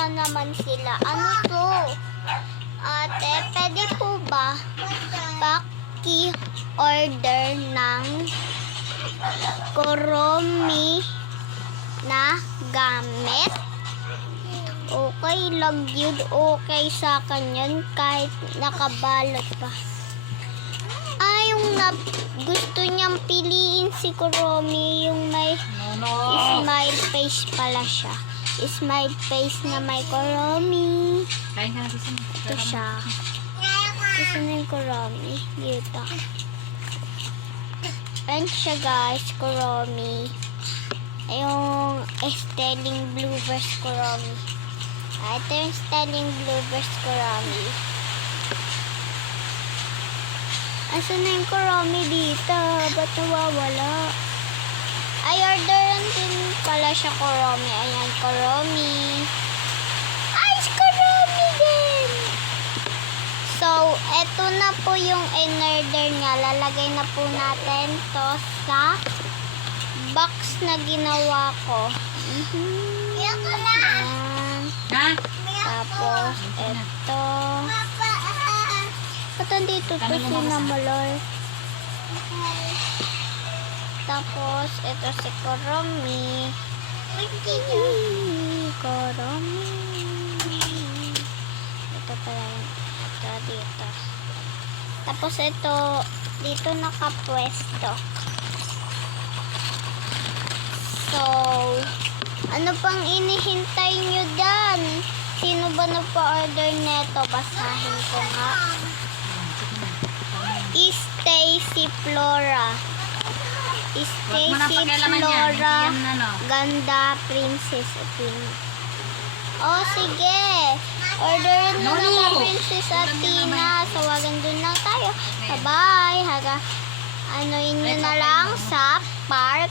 na naman sila. Ano to? Ate, pwede po ba paki-order ng Kuromi na gamit? Okay lang yun. Okay sa akin yun kahit nakabalot pa. Yung gusto niyang piliin si Kuromi, yung may smile face pala siya. Smile face na may Kuromi. Kain ka na gusto mo. Ito siya. Gusto na yung Kuromi. Dito. Ayan siya guys, Kuromi. Yung Stelling Bluebirds Kuromi. Ito yung Stelling Bluebirds Kuromi. Asan na yung Kuromi dito? Ba't nawawala? Ay, orderan din pala siya Kuromi. Ayan, Kuromi. Ay, Kuromi din! So, eto na po yung in-order niya. Lalagay na po natin to sa box na ginawa ko. Ayan. Tapos, eto. Ba't andito to si Namalor? Tapos, ito si Kuromi. Kuromi. Ito pala yun. Ito dito. Tapos, ito dito nakapwesto. So, ano pang inihintay nyo dyan? Sino ba nagpa-order neto? Basahin ko nga. Stacy Flora. Stacy Flora. Ganda Princess Athena. Oh, sige. Orderin mo na Princess Athena. Sawagan dun lang tayo. Bye-bye. Anoin nyo na lang sa park